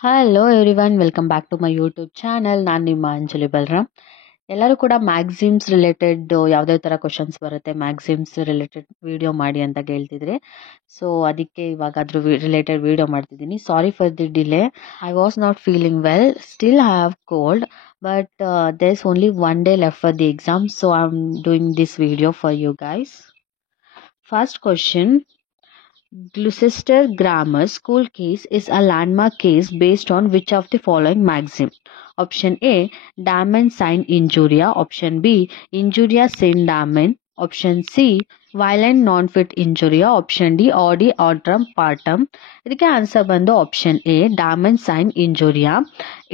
Hello everyone, welcome back to my YouTube channel. ನಾನು ನಿಮ್ಮ ಅಂಜಲಿ ಬಲ್ರಾಮ್. ಎಲ್ಲರೂ ಕೂಡ ಮ್ಯಾಗ್ಝಿಮ್ಸ್ ರಿಲೇಟೆಡ್ ಯಾವುದೇ ಥರ ಕ್ವಶನ್ಸ್ ಬರುತ್ತೆ, ಮ್ಯಾಗ್ಝಿಮ್ಸ್ ರಿಲೇಟೆಡ್ ವಿಡಿಯೋ ಮಾಡಿ ಅಂತ ಕೇಳ್ತಿದ್ರೆ, ಸೊ ಅದಕ್ಕೆ ಇವಾಗ ಅದ್ರ ರಿಲೇಟೆಡ್ ವಿಡಿಯೋ ಮಾಡ್ತಿದ್ದೀನಿ. Sorry for the delay. I was not feeling well, still I have cold, but there is only one day left for the exam, so I am doing this video for you guys. First question. Gloucester Grammar School case is a landmark case based on which of the following maxim? Option A, Damen sin injuria. Option B, injuria sin damen. Option C, violent non-fit injuria. Option D, audi autem partem. ಇದಕ್ಕೆ answer ಬಂದು option A, damen sin injuria.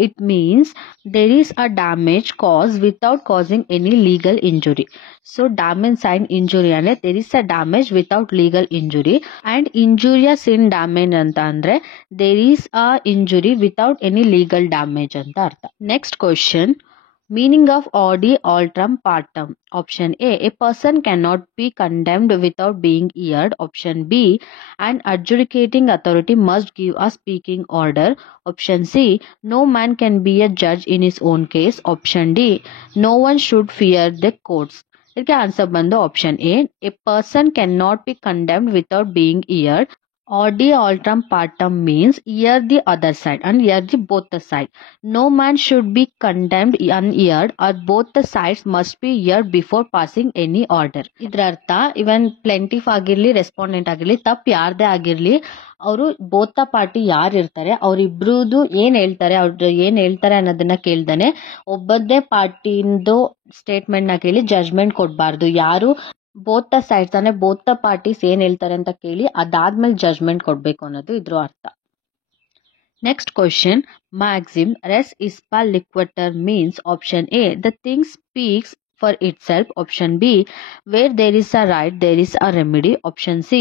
It means there is a damage caused without causing any legal injury. So damen sin injury ಅಂದ್ರೆ there is a damage without legal injury, and injuria sin damen ಅಂತ ಅಂದ್ರೆ there is a injury without any legal damage ಅಂತ ಅರ್ಥ. Next question. Meaning of audi autem partem. Option A, a person cannot be condemned without being heard. Option B, an adjudicating authority must give a speaking order. Option C, no man can be a judge in his own case. Option D, no one should fear the courts. ಇದಕ್ಕೆ answer ಬಂದು option A, a person can not be condemned without being heard. Audi autem partem means hear the other side and hear the both the side. No man should be condemned unheard, or both the sides must be heard before passing any order. ಇದರ ಅರ್ಥ, ಇವನ್ ಪ್ಲೆಂಟಿಫ್ ಆಗಿರ್ಲಿ respondent ಆಗಿರ್ಲಿ, ತಪ್ಪು ಯಾರ್ದೇ ಆಗಿರ್ಲಿ, ಅವರು both the party ಯಾರು ಇರ್ತಾರೆ ಅವರಿಬ್ರದ್ದು ಏನ್ ಹೇಳ್ತಾರೆ ಅನ್ನೋದನ್ನ ಕೇಳ್ದಾನೆ ಒಬ್ಬದ್ದೇ ಪಾರ್ಟಿಂದು ಸ್ಟೇಟ್ಮೆಂಟ್ ನ ಕೇಳಿ ಜಜ್ಮೆಂಟ್ ಕೊಡ್ಬಾರ್ದು. ಯಾರು ಬೋತ್ ದ ಸೈಡ್ಸ್ ಅಂದ್ರೆ ಬೋತ್ ದ ಪಾರ್ಟೀಸ್ ಏನ್ ಹೇಳ್ತಾರೆ ಅಂತ ಕೇಳಿ ಅದಾದ್ಮೇಲೆ ಜಜ್ಮೆಂಟ್ ಕೊಡ್ಬೇಕು ಅನ್ನೋದು ಇದ್ರ ಅರ್ಥ. Next question. Maxim res ispa liquator means option A, the thing speaks for itself. Option B, where there is a right there is a remedy. Option C,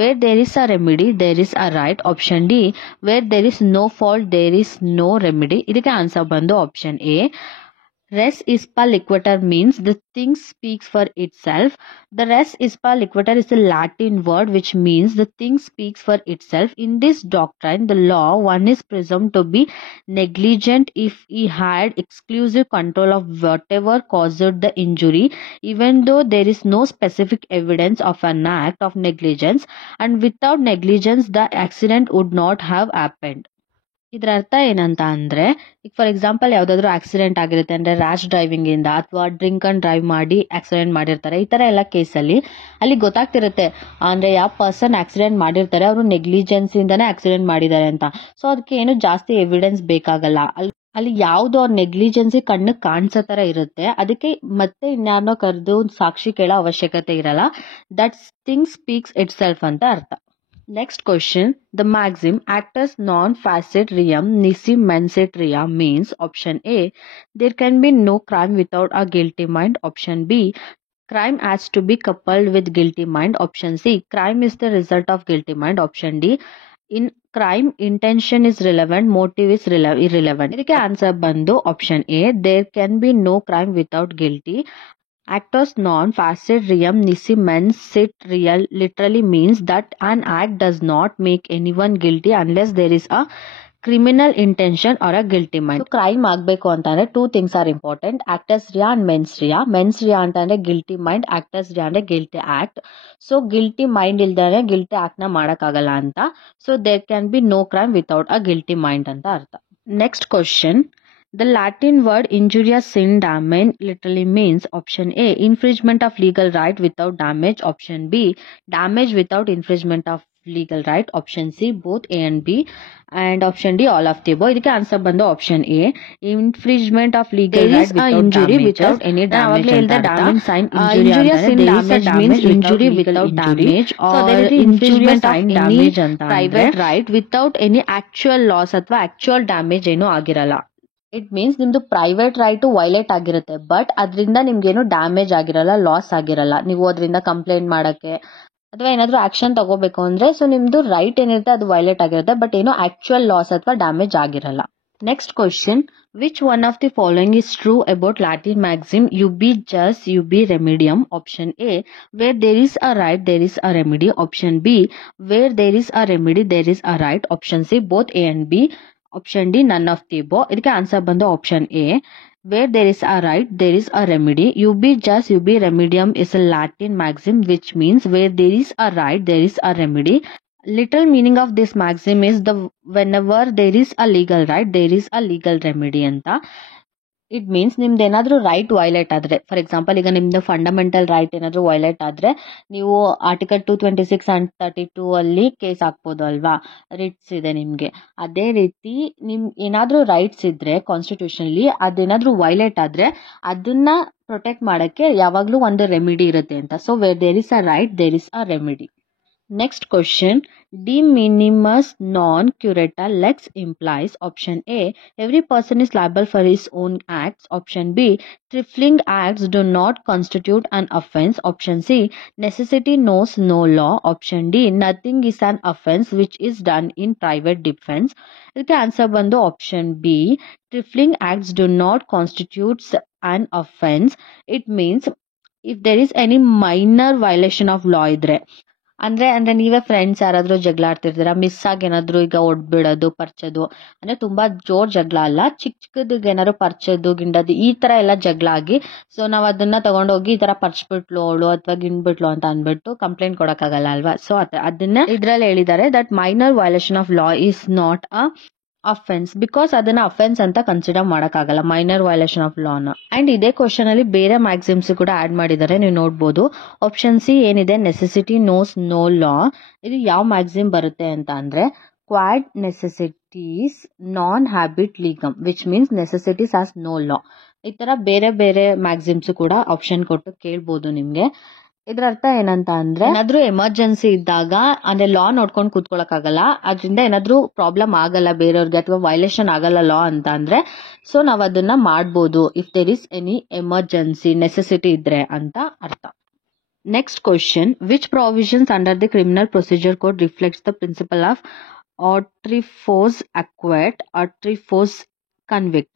where there is a remedy there is a right. Option D, where there is no fault there is no remedy. ಇದಕ್ಕೆ answer ಬಂದು option A. Res ispa liquator means the thing speaks for itself. The res ispa liquator is a Latin word which means the thing speaks for itself. In this doctrine, the law one is presumed to be negligent if he had exclusive control of whatever caused the injury, even though there is no specific evidence of an act of negligence, and without negligence the accident would not have happened. ಇದರ ಅರ್ಥ ಏನಂತ ಅಂದ್ರೆ, ಈಗ for example ಯಾವ್ದಾದ್ರು accident ಆಗಿರುತ್ತೆ ಅಂದ್ರೆ rash driving ಇಂದ ಅಥವಾ ಡ್ರಿಂಕ್ ಅಂಡ್ ಡ್ರೈವ್ ಮಾಡಿ ಆಕ್ಸಿಡೆಂಟ್ ಮಾಡಿರ್ತಾರೆ, ಈ ತರ ಎಲ್ಲ ಕೇಸಲ್ಲಿ ಅಲ್ಲಿ ಗೊತ್ತಾಗ್ತಿರುತ್ತೆ ಅಂದ್ರೆ ಯಾವ ಪರ್ಸನ್ ಆಕ್ಸಿಡೆಂಟ್ ಮಾಡಿರ್ತಾರೆ ಅವರು ನೆಗ್ಲಿಜೆನ್ಸ್ ಇಂದಾನೆ ಆಕ್ಸಿಡೆಂಟ್ ಮಾಡಿದ್ದಾರೆ ಅಂತ. ಸೊ ಅದಕ್ಕೆ ಏನು ಜಾಸ್ತಿ ಎವಿಡೆನ್ಸ್ ಬೇಕಾಗಲ್ಲ. ಅಲ್ಲಿ ಯಾವ್ದು ಅವ್ರ ನೆಗ್ಲಿಜೆನ್ಸಿ ಕಣ್ಣಿಗೆ ಕಾಣಿಸೋ ತರ ಇರುತ್ತೆ, ಅದಕ್ಕೆ ಮತ್ತೆ ಇನ್ಯಾರನ್ನೋ ಕರೆದು ಸಾಕ್ಷಿ ಕೇಳೋ ಅವಶ್ಯಕತೆ ಇರಲ್ಲ. That thing speaks it self ಅಂತ ಅರ್ಥ. Next question. The maxim actus non facit reum nisi mensit rea means option A, there can be no crime without a guilty mind. Option B, crime has to be coupled with guilty mind. Option C, crime is the result of guilty mind. Option D, in crime intention is relevant, motive is irrelevant. ಇದಕ್ಕೆ answer ಬಂದು option A, there can be no crime without guilty. Actus non facit reum nisi mens sit real literally means that an act does not make anyone guilty unless there is a criminal intention or a guilty mind. So crime ಆಗಬೇಕು ಅಂತಂದ್ರೆ two things are important, actus rea and mens rea. Mens rea ಅಂತಂದ್ರೆ guilty mind, actus rea ಅಂದ್ರೆ guilty act. So guilty mind ಇಲ್ದಾನೆ guilty act ನ ಮಾಡಕ್ಕಾಗಲ್ಲ ಅಂತ. So there can be no crime without a guilty mind ಅಂತ ಅರ್ಥ. Next question. The Latin word injuria sin damen literally means option A, infringement of legal right without damage. Option B, damage without infringement of legal right. Option C, both A and B. And option D, all of the above. ಇದಕ್ಕೆ answer ಬಂದು option A, infringement of legal right without injury without any damage. Damen sin injuria sin damage means injury without damage, or infringement of any private right without any actual loss ಅಥವಾ actual damage ಏನೂ ಆಗಿರಲ್ಲ. It means ನಿಮ್ದು private right violate ಆಗಿರುತ್ತೆ, but ಅದರಿಂದ ನಿಮ್ಗೇನು damage ಆಗಿರಲ್ಲ, loss ಆಗಿರಲ್ಲ. ನೀವು ಅದರಿಂದ ಕಂಪ್ಲೇಂಟ್ ಮಾಡಕ್ಕೆ ಅಥವಾ ಏನಾದ್ರೂ ಆಕ್ಷನ್ ತಗೋಬೇಕು ಅಂದ್ರೆ ಸೊ ನಿಮ್ದು ರೈಟ್ ಏನಿರುತ್ತೆ ಅದು ವೈಲೇಟ್ ಆಗಿರುತ್ತೆ, ಬಟ್ ಏನೋ ಆಕ್ಚುಯಲ್ ಲಾಸ್ ಅಥವಾ ಡ್ಯಾಮೇಜ್ ಆಗಿರಲ್ಲ. Next question. Which one of the following is true about Latin maxim ubi jus ubi remedium? Option A, where there is a right there is a remedy. Option B, where there is a remedy there is a right. Option C, both A and B. Option D none of the above. ಇದಕ್ಕೆ answer ಬಂದು option A. Where there is a right, there is a remedy. Ubi just ubi remedium is a Latin maxim which means where there is a right, there is a remedy. Literal meaning of this maxim is whenever there is a legal right, there is a legal remedy anta. It means ನಿಮ್ದು ಏನಾದರೂ right violate ಆದರೆ, for example ಈಗ ನಿಮ್ದು fundamental right ಏನಾದರೂ violate ಆದರೆ ನೀವು article 226 and 32 ಅಲ್ಲಿ case ಹಾಕ್ಬೋದು ಅಲ್ವಾ, ರಿಟ್ಸ್ ಇದೆ ನಿಮಗೆ. ಅದೇ ರೀತಿ ಏನಾದರೂ ರೈಟ್ಸ್ ಇದ್ರೆ ಕಾನ್ಸ್ಟಿಟ್ಯೂಷನ್ಲಿ ಅದೇನಾದರೂ ವೈಲೇಟ್ ಆದರೆ ಅದನ್ನ ಪ್ರೊಟೆಕ್ಟ್ ಮಾಡೋಕ್ಕೆ ಯಾವಾಗಲೂ ಒಂದು ರೆಮಿಡಿ ಇರುತ್ತೆ ಅಂತ. So where there is a right, there is a remedy. Next question. De minimis non curata lex implies option A. Every person is liable for his own acts. Option B. Trifling acts do not constitute an offence. Option C. Necessity knows no law. Option D. Nothing is an offence which is done in private defense. The answer ಬಂದು option B. Trifling acts do not constitute an offence. It means if there is any minor violation of law ಇದ್ರೆ, ಅಂದ್ರೆ ನೀವೇ friends ಯಾರಾದ್ರೂ ಜಗಳ ಆಡ್ತಿರ್ತೀರಾ, miss ಆಗಿ ಏನಾದ್ರು ಈಗ ಒಡ್ಬಿಡೋದು, ಪರ್ಚೋದು, ಅಂದ್ರೆ ತುಂಬಾ ಜೋರ್ ಜಗಳ ಅಲ್ಲ, ಚಿಕ್ಕದಿಗೆ ಏನಾದ್ರು ಪರ್ಚೋದು, ಗಿಂಡೋದು, ಈ ತರ ಎಲ್ಲ ಜಗಳ ಆಗಿ ಸೊ ನಾವ್ ಅದನ್ನ ತಗೊಂಡೋಗಿ ಈ ತರ ಪರ್ಚ್ಬಿಟ್ಲು ಅವಳು ಅಥವಾ ಗಿಂಡ್ಬಿಟ್ಲು ಅಂತ ಅಂದ್ಬಿಟ್ಟು ಕಂಪ್ಲೇಂಟ್ ಕೊಡಕ್ಕಾಗಲ್ಲ ಅಲ್ವಾ. ಸೊ ಅದನ್ನ ಇದ್ರಲ್ಲಿ ಹೇಳಿದ್ದಾರೆ that minor violation of law is not a offence because ಅದನ್ನ ಅಫೆನ್ಸ್ ಅಂತ ಕನ್ಸಿಡರ್ ಮಾಡಕ್ಕಾಗಲ್ಲ, ಮೈನರ್ ವೈಲೇಷನ್ ಆಫ್ ಲಾನ. ಅಂಡ್ ಇದೇ ಕ್ವಶನ್ ಅಲ್ಲಿ ಬೇರೆ ಮ್ಯಾಕ್ಸಿಮ್ಸ್ ಕೂಡ ಆಡ್ ಮಾಡಿದ್ದಾರೆ, ನೀವು ನೋಡ್ಬೋದು. ಆಪ್ಷನ್ ಸಿ ಏನಿದೆ ನೆಸೆಸಿಟಿ ನೋಸ್ ನೋ ಲಾ, ಇದು ಯಾವ ಮ್ಯಾಕ್ಸಿಮ್ ಬರುತ್ತೆ ಅಂತ ಅಂದ್ರೆ ಕ್ವಾಡ್ ನೆಸೆಸಿಟೀಸ್ ನಾನ್ ಹ್ಯಾಬಿಟ್ ಲೀಗಮ್ which means necessities has no law. ಈ ತರ ಬೇರೆ ಬೇರೆ ಮ್ಯಾಕ್ಸಿಮ್ಸ್ ಕೂಡ ಆಪ್ಷನ್ ಕೊಟ್ಟು ಕೇಳ್ಬೋದು ನಿಮ್ಗೆ. ಇದ್ರ ಅರ್ಥ ಏನಂತ ಅಂದ್ರೆ ಏನಾದ್ರೂ ಎಮರ್ಜೆನ್ಸಿ ಇದ್ದಾಗ ಅಂದ್ರೆ ಲಾ ನೋಡ್ಕೊಂಡು ಕೂತ್ಕೊಳಕ್ ಆಗಲ್ಲ, ಅದ್ರಿಂದ ಏನಾದ್ರೂ ಪ್ರಾಬ್ಲಮ್ ಆಗಲ್ಲ ಬೇರೆಯವ್ರಿಗೆ ಅಥವಾ ವೈಲೇಷನ್ ಆಗಲ್ಲ ಲಾ ಅಂತ ಅಂದ್ರೆ ಸೊ ನಾವ್ ಅದನ್ನ ಮಾಡ್ಬೋದು if there is any emergency necessity ಇದ್ರೆ ಅಂತ ಅರ್ಥ. Next question. Which provisions under the criminal procedure code reflects the principle of autrefois acquit autrefois convict?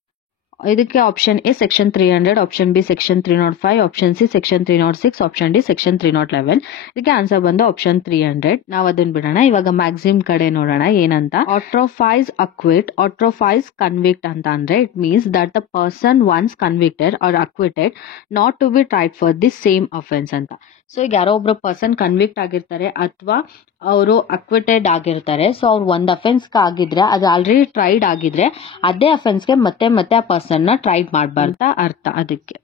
ಇದಕ್ಕೆ option A section 300, option B section 305, option C section 306, option D section 311. ಇದಕ್ಕೆ answer ಬಂದು option 300. ನಾವು ಅದನ್ನ ಬಿಡೋಣ, ಇವಾಗ maxim ಕಡೆ ನೋಡೋಣ ಏನಂತ. ಆಟ್ರೋಫೈಸ್ ಅಕ್ವಿಟ್, ಆಟ್ರೋಫೈಸ್ ಕನ್ವಿಕ್ಟ್ ಅಂತ ಅಂದ್ರೆ it means that the person once convicted or acquitted not to be tried for the same offence ಅಂತ. ಸೊ ಈಗ ಯಾರೋ ಒಬ್ರು ಪರ್ಸನ್ ಕನ್ವಿಕ್ಟ್ ಆಗಿರ್ತಾರೆ ಅಥವಾ ಅವರು ಅಕ್ವಿಟೆಡ್ ಆಗಿರ್ತಾರೆ, ಸೊ ಅವ್ರು ಒಂದ್ ಅಫೆನ್ಸ್ ಆಗಿದ್ರೆ ಅದು ಆಲ್ರೆಡಿ ಟ್ರೈಡ್ ಆಗಿದ್ರೆ ಅದೇ ಅಫೆನ್ಸ್ಗೆ ಮತ್ತೆ ಮತ್ತೆ ಆ ಪರ್ಸನ್ ನ ಟ್ರೈಡ್ ಮಾಡಬಾರ್ದ ಅರ್ಥ. ಅದಕ್ಕೆ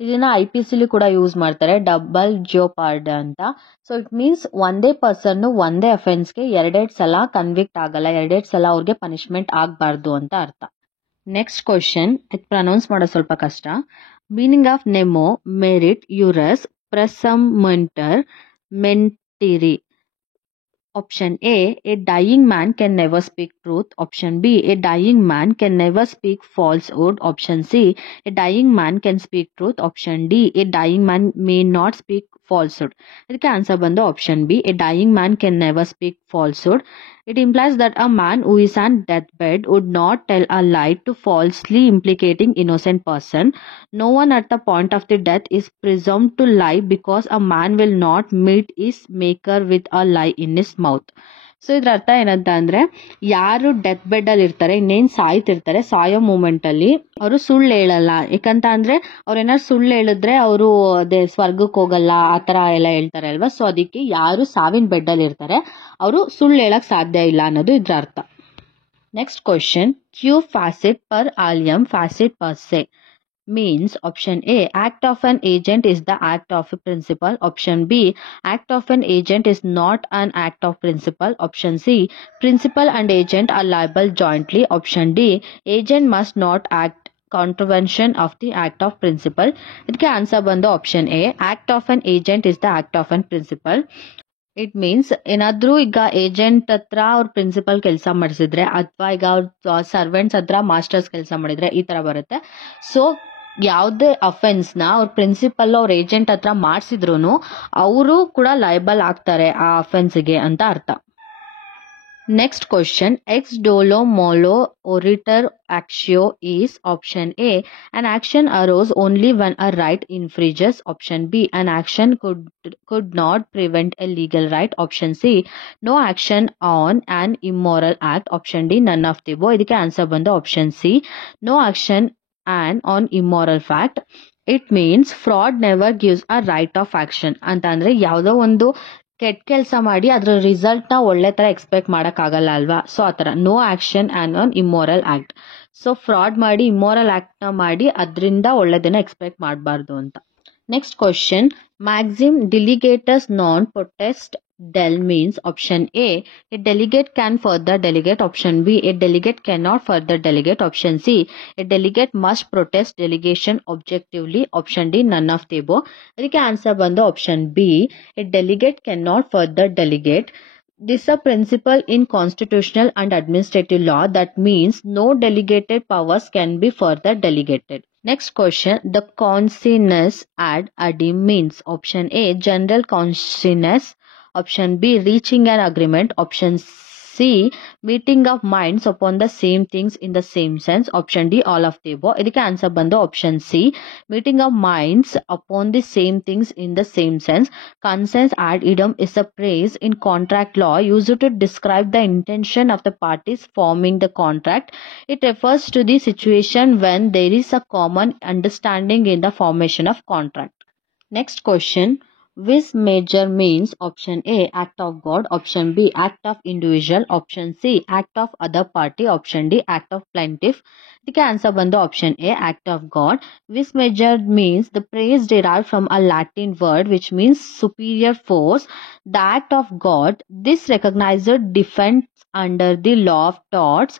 ಇದನ್ನ IPC ಕೂಡ ಯೂಸ್ ಮಾಡ್ತಾರೆ, ಡಬಲ್ ಜೋಪಾರ್ಡ್ ಅಂತ. ಸೊ ಇಟ್ ಮೀನ್ಸ್ ಒಂದೇ ಪರ್ಸನ್ ಒಂದೇ ಅಫೆನ್ಸ್ಗೆ ಎರಡೆರಡು ಸಲ ಕನ್ವಿಕ್ಟ್ ಆಗಲ್ಲ, ಎರಡೆರಡು ಸಲ ಅವ್ರಿಗೆ ಪನಿಷ್ಮೆಂಟ್ ಆಗಬಾರ್ದು ಅಂತ ಅರ್ಥ. ನೆಕ್ಸ್ಟ್ ಕ್ವಶನ್, ಇದು ಪ್ರನೌನ್ಸ್ ಮಾಡೋ ಸ್ವಲ್ಪ ಕಷ್ಟ. ಮೀನಿಂಗ್ ಆಫ್ ನೆಮೋ ಮೆರಿಟ್ ಯುರಸ್ ಪ್ರೆಸಮ್ಮೆಂಟರ್ ಮೆಂಟಿರಿ. Option A dying man can never speak truth. Option B, a dying man can never speak falsehood. Option C, a dying man can speak truth. Option D, a dying man may not speak falsehood. ಇದಕ್ಕೆ answer ಬಂದು option B, a dying man can never speak falsehood. It implies that a man who is on deathbed would not tell a lie to falsely implicating innocent person. No one at the point of the death is presumed to lie because a man will not meet his maker with a lie in his mouth. So ಇದ್ರ ಅರ್ಥ ಏನಂತ ಅಂದ್ರೆ ಯಾರು death bed ಅಲ್ಲಿ ಇರ್ತಾರೆ, ಇನ್ನೇನ್ ಸಾಯ್ತಿರ್ತಾರೆ, ಸಾಯೋ moment ಅಲ್ಲಿ ಅವರು ಸುಳ್ಳು ಹೇಳಲ್ಲ. ಯಾಕಂತ ಅಂದ್ರೆ ಅವ್ರ ಏನಾದ್ರು ಸುಳ್ಳು ಹೇಳಿದ್ರೆ ಅವರು ಅದೇ ಸ್ವರ್ಗಕ್ಕೆ ಹೋಗಲ್ಲ ಆ ತರ ಎಲ್ಲ ಹೇಳ್ತಾರೆ ಅಲ್ವಾ. ಸೊ ಅದಕ್ಕೆ ಯಾರು ಸಾವಿನ ಬೆಡ್ ಅಲ್ಲಿ ಇರ್ತಾರೆ ಅವರು ಸುಳ್ಳು ಹೇಳಕ್ ಸಾಧ್ಯ ಇಲ್ಲ ಅನ್ನೋದು ಇದ್ರ ಅರ್ಥ. Next question. ಕ್ಯೂ ಫ್ಯಾಸಿಟ್ ಪರ್ ಆಲಿಯಂ ಫ್ಯಾಸಿಟ್ ಪರ್ ಸೆ means option A, act of an agent is the act of a principal. Option B, act of an agent is not an act of principal. Option C, principal and agent are liable jointly. Option D, agent must not act contravention of the act of principal. ಇದಕ್ಕೆ answer ಬಂದು option A, act of an agent is the act of an principal. It means ಏನಾದ್ರೂ ಈಗ agent ಹತ್ರ ಅವ್ರ principal ಕೆಲಸ ಮಾಡಿಸಿದ್ರೆ ಅಥವಾ ಈಗ ಅವ್ರ ಸರ್ವೆಂಟ್ಸ್ ಹತ್ರ ಮಾಸ್ಟರ್ಸ್ ಕೆಲಸ ಮಾಡಿದ್ರೆ ಈ ತರ ಬರುತ್ತೆ. ಸೊ ಯಾವುದೇ ಅಫೆನ್ಸ್ ನ ಅವ್ರ ಪ್ರಿನ್ಸಿಪಲ್ ಅವ್ರ ಏಜೆಂಟ್ ಹತ್ರ ಮಾಡಿಸಿದ್ರು ಅವರು ಕೂಡ ಲಯಬಲ್ ಆಗ್ತಾರೆ ಆ ಅಫೆನ್ಸ್ಗೆ ಅಂತ ಅರ್ಥ. Next question, ex dolo molo oritur actio is option A. An action arose only when a right infringes. Option B. An action could not prevent a legal right. Option C. No action on an immoral act. Option D. None of the above. ಇದಕ್ಕೆ answer ಬಂದು option C, no action on an immoral fact. It means fraud never gives a right of action ಅಂತ ಅಂದ್ರೆ ಯಾವುದೋ ಒಂದು ಕೆಟ್ಟ ಕೆಲಸ ಮಾಡಿ ಅದ್ರ ರಿಸಲ್ಟ್ ನ ಒಳ್ಳೆ ತರ ಎಕ್ಸ್ಪೆಕ್ಟ್ ಮಾಡಕ್ಕಾಗಲ್ಲ ಅಲ್ವಾ. ಸೊ ಆತರ no action on on immoral act. So fraud ಮಾಡಿ ಇಮ್ಮೋರಲ್ ಆಕ್ಟ್ ನ ಮಾಡಿ ಅದರಿಂದ ಒಳ್ಳೆದನ್ನ ಎಕ್ಸ್ಪೆಕ್ಟ್ ಮಾಡಬಾರ್ದು ಅಂತ. Next question, maxim ಡಿಲಿಗೇಟಸ್ non protest del means option A. A delegate can further delegate. Option B. A delegate cannot further delegate. Option C. A delegate must protest delegation objectively. Option D. None of the above. ಅದಕ್ಕೆ answer ಬಂದು option B, a delegate cannot further delegate. This is a principle in constitutional and administrative law. That means no delegated powers can be further delegated. Next question, the consciousness ad adim means option A. General consciousness. Option B. Reaching an agreement. Option C. Meeting of minds upon the same things in the same sense. Option D. All of the above. ಇದಕ್ಕೆ answer ಬಂದು option C, meeting of minds upon the same things in the same sense. Conscience ad idem is a phrase in contract law used to describe the intention of the parties forming the contract. It refers to the situation when there is a common understanding in the formation of contract. Next question, vis major means option A. Act of God. Option B. Act of individual. Option C. Act of other party. Option D. Act of plaintiff. ಇದಕ್ಕೆ answer ಬಂದು option A, act of God. ವಿಸ್ ಮೇಜರ್ means the phrase derived from a Latin word which means superior force. The act of God, this recognised defence under the law of torts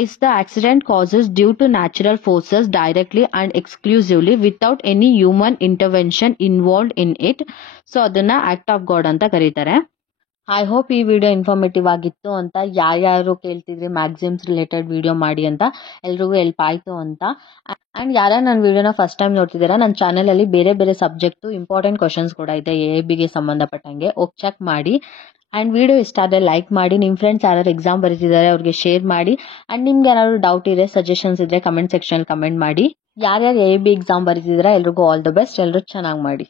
is the accident causes due to natural forces directly and exclusively without any human intervention involved in it. So ಅದನ್ನ act of god ಅಂತ ಕರೀತಾರೆ. I hope ಈ video informative ಆಗಿತ್ತು ಅಂತ. ಯಾರ್ಯಾರು ಕೇಳ್ತಿದ್ರಿ maxims related video ಮಾಡಿ ಅಂತ, ಎಲ್ರಿಗೂ ಹೆಲ್ಪ್ ಆಯಿತು ಅಂತ. ಆ್ಯಂಡ್ ಯಾರ್ಯಾರು ನನ್ನ ವಿಡಿಯೋನ ಫಸ್ಟ್ ಟೈಮ್ ನೋಡ್ತಿದ್ದೀರಾ, ನನ್ನ ಚಾನಲಲ್ಲಿ ಬೇರೆ ಬೇರೆ ಸಬ್ಜೆಕ್ಟು ಇಂಪಾರ್ಟೆಂಟ್ ಕ್ವಶನ್ಸ್ ಕೂಡ ಇದೆ ಎಬಿಗೆ ಸಂಬಂಧಪಟ್ಟಂಗೆ, ಹೋಗಿ ಚೆಕ್ ಮಾಡಿ. ಆ್ಯಂಡ್ ವಿಡಿಯೋ ಇಷ್ಟ ಆದರೆ ಲೈಕ್ ಮಾಡಿ, ನಿಮ್ಮ ಫ್ರೆಂಡ್ಸ್ ಯಾರು ಎಕ್ಸಾಮ್ ಬರೀತಿದ್ದಾರೆ ಅವ್ರಿಗೆ ಶೇರ್ ಮಾಡಿ. ಆ್ಯಂಡ್ ನಿಮ್ಗೆ ಏನಾದ್ರು ಡೌಟ್ ಇದೆ, ಸಜೆಷನ್ಸ್ ಇದ್ದರೆ ಕಮೆಂಟ್ ಸೆಕ್ಷನಲ್ಲಿ ಕಮೆಂಟ್ ಮಾಡಿ. ಯಾರ್ಯಾರು ಎಬಿ ಎಕ್ಸಾಮ್ ಬರೀತಿದ್ದೀರಾ ಎಲ್ರಿಗೂ ಆಲ್ ದ ಬೆಸ್ಟ್, ಎಲ್ಲರೂ ಚೆನ್ನಾಗಿ ಮಾಡಿ.